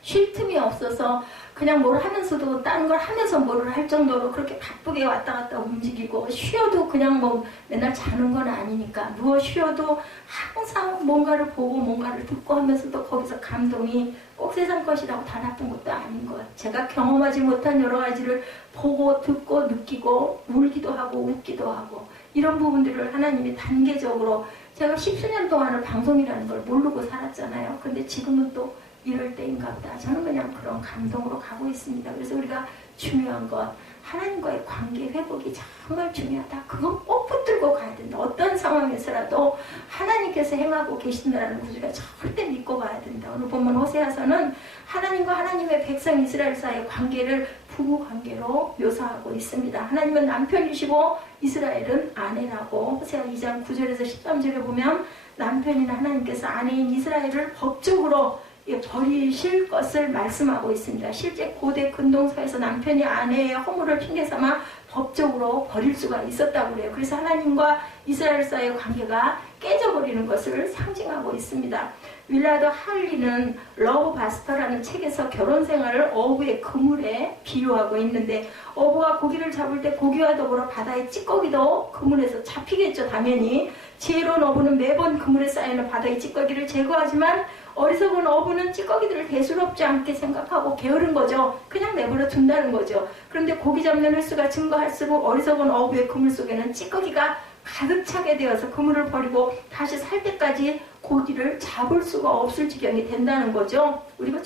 쉴 틈이 없어서 그냥 뭘 하면서도 다른 걸 하면서 뭐를 할 정도로 그렇게 바쁘게 왔다 갔다 움직이고, 쉬어도 그냥 뭐 맨날 자는 건 아니니까 누워 쉬어도 항상 뭔가를 보고 뭔가를 듣고 하면서도 거기서 감동이 꼭 세상 것이라고 다 나쁜 것도 아닌 것. 제가 경험하지 못한 여러 가지를 보고 듣고 느끼고 울기도 하고 웃기도 하고, 이런 부분들을 하나님이 단계적으로, 제가 10수년 동안을 방송이라는 걸 모르고 살았잖아요. 근데 지금은 또 이럴 때인가 보다. 저는 그냥 그런 감동으로 가고 있습니다. 그래서 우리가 중요한 건 하나님과의 관계 회복이 정말 중요하다. 그건 꼭 붙들고 가야 된다. 어떤 상황에서라도 하나님께서 행하고 계신다는 것을 우리가 절대 믿고 가야 된다. 오늘 보면 호세아서는 하나님과 하나님의 백성 이스라엘 사이의 관계를 부부 관계로 묘사하고 있습니다. 하나님은 남편이시고 이스라엘은 아내라고 호세아 2장 9절에서 13절에 보면 남편인 하나님께서 아내인 이스라엘을 법적으로 버리실 것을 말씀하고 있습니다. 실제 고대 근동서에서 남편이 아내의 허물을 핑계삼아 법적으로 버릴 수가 있었다고 그래요. 그래서 하나님과 이스라엘 사이의 관계가 깨져버리는 것을 상징하고 있습니다. 윌라드 할리는 러브 바스터라는 책에서 결혼 생활을 어부의 그물에 비유하고 있는데, 어부가 고기를 잡을 때 고기와 더불어 바다의 찌꺼기도 그물에서 잡히겠죠. 당연히 지혜로운 어부는 매번 그물에 쌓이는 바다의 찌꺼기를 제거하지만 어리석은 어부는 찌꺼기들을 대수롭지 않게 생각하고 게으른 거죠. 그냥 내버려 둔다는 거죠. 그런데 고기 잡는 횟수가 증가할수록 어리석은 어부의 그물 속에는 찌꺼기가 가득 차게 되어서 그물을 버리고 다시 살 때까지 고기를 잡을 수가 없을 지경이 된다는 거죠. 우리가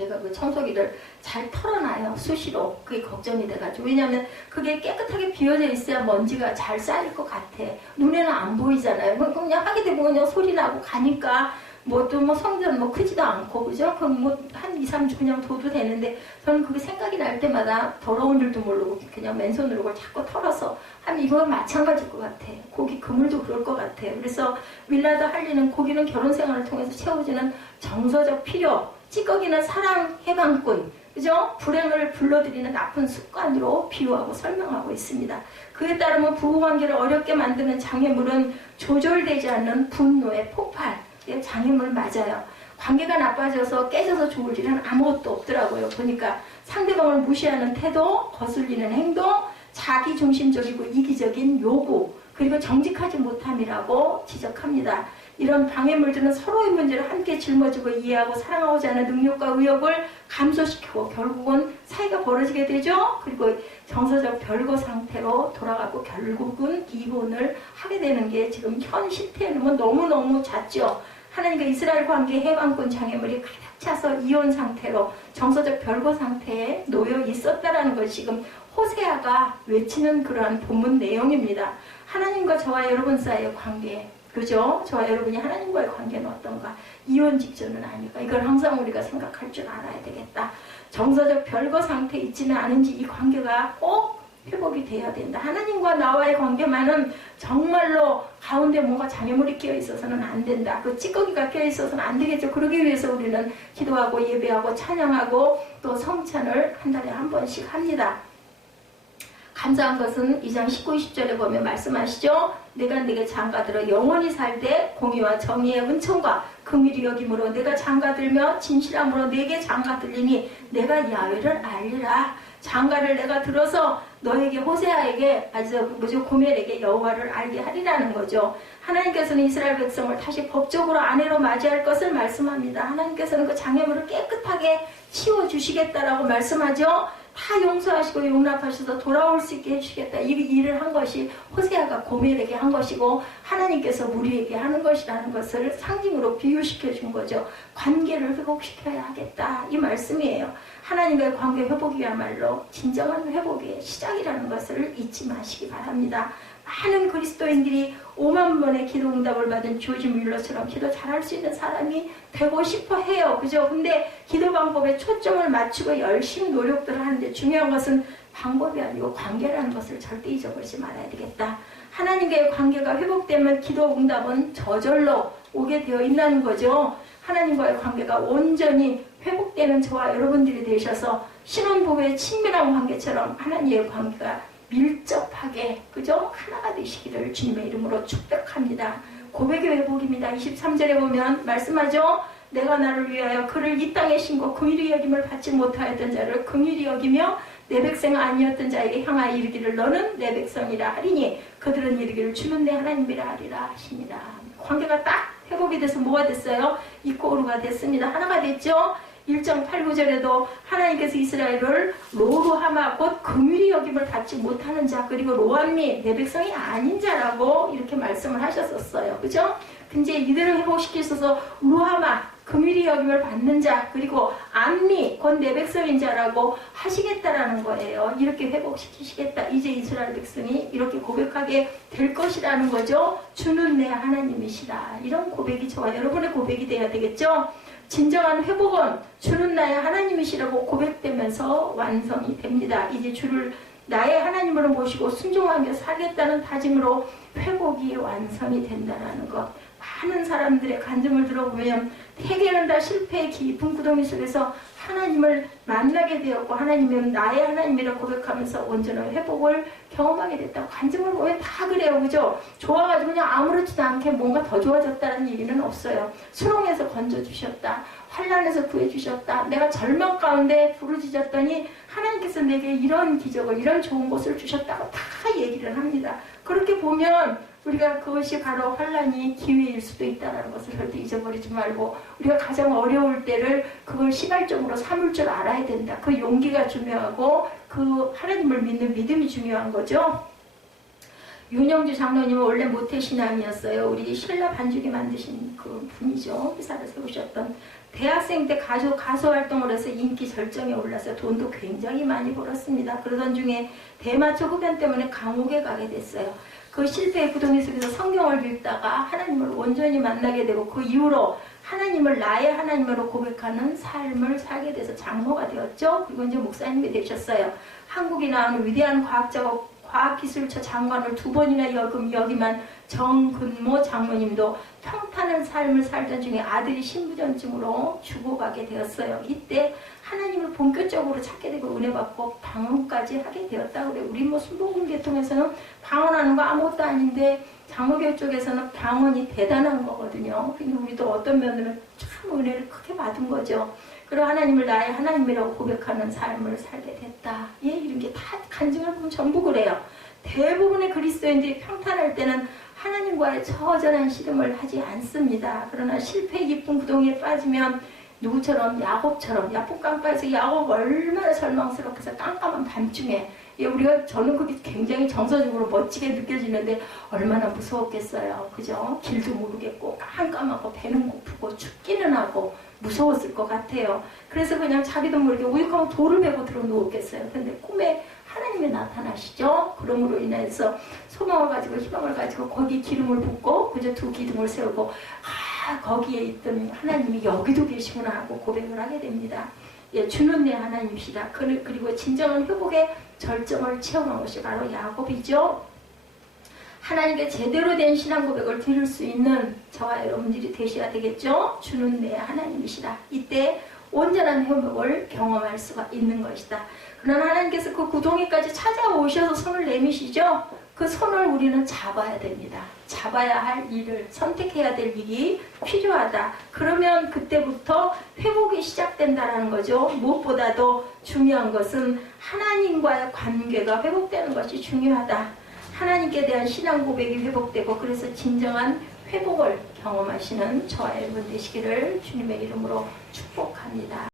제가 그 청소기를 잘 털어놔요. 수시로. 그게 걱정이 돼가지고. 왜냐하면 그게 깨끗하게 비워져 있어야 먼지가 잘 쌓일 것 같아. 눈에는 안 보이잖아요. 그냥 하게 되면 그냥 소리 나고 가니까 성전 크지도 않고, 그죠? 그럼 한 2, 3주 그냥 둬도 되는데, 저는 그게 생각이 날 때마다 더러운 줄도 모르고 그냥 맨손으로 그걸 자꾸 털어서 하면 이거 마찬가지일 것 같아. 고기 그물도 그럴 것 같아. 그래서 윌라드 할리는 고기는 결혼 생활을 통해서 채워지는 정서적 필요, 찌꺼기는 사랑 해방꾼, 그죠? 불행을 불러들이는 나쁜 습관으로 비유하고 설명하고 있습니다. 그에 따르면 부부관계를 어렵게 만드는 장애물은 조절되지 않는 분노의 폭발, 장애물 맞아요. 관계가 나빠져서 깨져서 좋을 일은 아무것도 없더라고요. 보니까 상대방을 무시하는 태도, 거슬리는 행동, 자기중심적이고 이기적인 요구, 그리고 정직하지 못함이라고 지적합니다. 이런 방해물들은 서로의 문제를 함께 짊어지고 이해하고 사랑하고자 하는 능력과 의욕을 감소시키고 결국은 사이가 벌어지게 되죠. 그리고 정서적 별거 상태로 돌아가고 결국은 이혼을 하게 되는 게 지금 현 시대에는 너무너무 잦죠. 하나님과 이스라엘 관계 해방권 장애물이 가득 차서 이혼 상태로 정서적 별거 상태에 놓여 있었다라는 것이 지금 호세아가 외치는 그러한 본문 내용입니다. 하나님과 저와 여러분 사이의 관계, 그죠? 저와 여러분이 하나님과의 관계는 어떤가? 이혼 직전은 아닐까? 이걸 항상 우리가 생각할 줄 알아야 되겠다. 정서적 별거 상태에 있지는 않은지 이 관계가 꼭 회복이 돼야 된다. 하나님과 나와의 관계만은 정말로 가운데 뭔가 장애물이 끼어 있어서는 안 된다. 그 찌꺼기가 끼어 있어서는 안 되겠죠. 그러기 위해서 우리는 기도하고 예배하고 찬양하고 또 성찬을 한 달에 한 번씩 합니다. 감사한 것은 2장 19, 20절에 보면 말씀하시죠. 내가 네게 장가들어 영원히 살되 공의와 정의의 은총과 긍휼히 여김으로 내가 장가들며 진실함으로 네게 장가들리니 내가 야훼를 알리라. 장가를 내가 들어서 너에게 호세아에게 고멜에게 여호와를 알게 하리라는 거죠. 하나님께서는 이스라엘 백성을 다시 법적으로 아내로 맞이할 것을 말씀합니다. 하나님께서는 그 장애물을 깨끗하게 치워주시겠다라고 말씀하죠. 다 용서하시고 용납하셔서 돌아올 수 있게 해주시겠다. 이 일을 한 것이 호세아가 고멜에게 한 것이고 하나님께서 우리에게 하는 것이라는 것을 상징으로 비유시켜 준 거죠. 관계를 회복시켜야 하겠다. 이 말씀이에요. 하나님과의 관계 회복이야말로 진정한 회복의 시작이라는 것을 잊지 마시기 바랍니다. 많은 그리스도인들이 5만 번의 기도 응답을 받은 조지 뮬러처럼 기도 잘할 수 있는 사람이 되고 싶어 해요. 그죠? 근데 기도 방법에 초점을 맞추고 열심히 노력들을 하는데 중요한 것은 방법이 아니고 관계라는 것을 절대 잊어버리지 말아야 되겠다. 하나님과의 관계가 회복되면 기도 응답은 저절로 오게 되어 있다는 거죠. 하나님과의 관계가 온전히 회복되는 저와 여러분들이 되셔서 신혼부부의 친밀한 관계처럼 하나님의 관계가 밀접하게, 그죠? 하나가 되시기를 주님의 이름으로 축복합니다. 고백의 회복입니다. 23절에 보면 말씀하죠. 내가 나를 위하여 그를 이 땅에 신고 긍휼히 여김을 받지 못하였던 자를 긍휼히 여기며 내 백성 아니었던 자에게 향하여 이르기를 너는 내 백성이라 하리니 그들은 이르기를 주는 내 하나님이라 하리라 하십니다. 관계가 딱 회복이 돼서 뭐가 됐어요? 이코르가 됐습니다. 하나가 됐죠? 1장 8, 9절에도 하나님께서 이스라엘을 로루하마 곧 긍휼히 여김을 받지 못하는 자 그리고 로암미 내 백성이 아닌 자라고 이렇게 말씀을 하셨었어요. 그죠? 근데 이들을 회복시키셔서 루하마 긍휼히 여김을 받는 자 그리고 암미 곧 내 백성인 자라고 하시겠다라는 거예요. 이렇게 회복시키시겠다. 이제 이스라엘 백성이 이렇게 고백하게 될 것이라는 거죠. 주는 내 하나님이시라. 이런 고백이 저와 여러분의 고백이 돼야 되겠죠. 진정한 회복은 주는 나의 하나님이시라고 고백되면서 완성이 됩니다. 이제 주를 나의 하나님으로 모시고 순종하며 살겠다는 다짐으로 회복이 완성이 된다는 것. 많은 사람들의 간증을 들어보면 대개는 다 실패의 깊은 구덩이 속에서 하나님을 만나게 되었고 하나님은 나의 하나님이라 고백하면서 온전한 회복을 경험하게 됐다고 간증을 보면 다 그래요. 그죠? 좋아가지고 그냥 아무렇지도 않게 뭔가 더 좋아졌다는 얘기는 없어요. 수렁에서 건져주셨다. 환난에서 구해주셨다. 내가 절망 가운데 부르짖었더니 하나님께서 내게 이런 기적을, 이런 좋은 것을 주셨다고 다 얘기를 합니다. 그렇게 보면 우리가 그것이 바로 환난이 기회일 수도 있다는 것을 절대 잊어버리지 말고, 우리가 가장 어려울 때를 그걸 시발적으로 삼을 줄 알아야 된다. 그 용기가 중요하고 그 하나님을 믿는 믿음이 중요한 거죠. 윤영주 장로님은 원래 모태신앙이었어요. 우리 신라 반죽이 만드신 그 분이죠. 회사를 세우셨던. 대학생 때 가수 활동을 해서 인기 절정에 올라서 돈도 굉장히 많이 벌었습니다. 그러던 중에 대마초 흡연 때문에 감옥에 가게 됐어요. 그 실패의 구덩이 속에서 성경을 읽다가 하나님을 온전히 만나게 되고, 그 이후로 하나님을 나의 하나님으로 고백하는 삶을 살게 돼서 장로가 되었죠. 그리고 이제 목사님이 되셨어요. 한국에 나오는 위대한 과학자고 과학기술처 장관을 2번이나 역임한 정근모 장로님도 평탄한 삶을 살던 중에 아들이 신부전증으로 죽어가게 되었어요. 이때 하나님을 본격적으로 찾게 되고 은혜받고 방언까지 하게 되었다고 그래요. 우리 뭐 순복음 계통에서는 방언하는 거 아무것도 아닌데 장로교 쪽에서는 방언이 대단한 거거든요. 그러니까 우리도 어떤 면으로 참 은혜를 크게 받은 거죠. 그리고 하나님을 나의 하나님이라고 고백하는 삶을 살게 됐다. 예, 이런 게 다 간증을 보면 전부 그래요. 대부분의 그리스도인들이 평탄할 때는 하나님과의 처절한 씨름을 하지 않습니다. 그러나 실패 깊은 구덩이에 빠지면 누구처럼 야곱처럼, 야복강가에서 야곱 얼마나 절망스럽게 해서 깜깜한 밤중에, 예, 저는 그게 굉장히 정서적으로 멋지게 느껴지는데 얼마나 무서웠겠어요. 그죠? 길도 모르겠고 깜깜하고 배는 고프고 춥기는 하고 무서웠을 것 같아요. 그래서 그냥 자기도 모르게 우익하고 돌을 메고 들어 누웠겠어요. 근데 꿈에 하나님이 나타나시죠. 그러므로 인해서 소망을 가지고 희망을 가지고 거기 기름을 붓고 그저 2 기둥을 세우고 거기에 있던 하나님이 여기도 계시구나 하고 고백을 하게 됩니다. 예, 주는 내 하나님이시다. 그리고 진정한 회복의 절정을 체험한 것이 바로 야곱이죠. 하나님께 제대로 된 신앙 고백을 드릴 수 있는 저와 여러분들이 되셔야 되겠죠. 주는 내 하나님이시다. 이때 온전한 회복을 경험할 수가 있는 것이다. 그러나 하나님께서 그 구덩이까지 찾아오셔서 손을 내미시죠. 그 손을 우리는 잡아야 됩니다. 잡아야 할 일을, 선택해야 될 일이 필요하다. 그러면 그때부터 회복이 시작된다는 거죠. 무엇보다도 중요한 것은 하나님과의 관계가 회복되는 것이 중요하다. 하나님께 대한 신앙 고백이 회복되고, 그래서 진정한 회복을 경험하시는 저와 여러분 되시기를 주님의 이름으로 축복합니다.